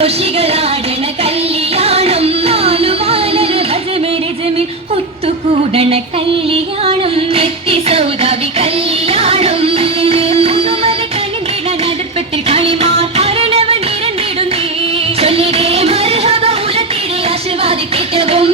ോഷികളാടണ കല്യാണം ഒത്തുകൂടണ കല്യാണം എത്തി സൗദാവി കല്യാണം നടുപ്പത്തിൽ കളിമാർ ഭരണവ നിരന്നിടുന്നേ ചൊല്ലിടേ മർഹബ ഉലത്തിടെ ആശീർവാദിക്കേറ്റവും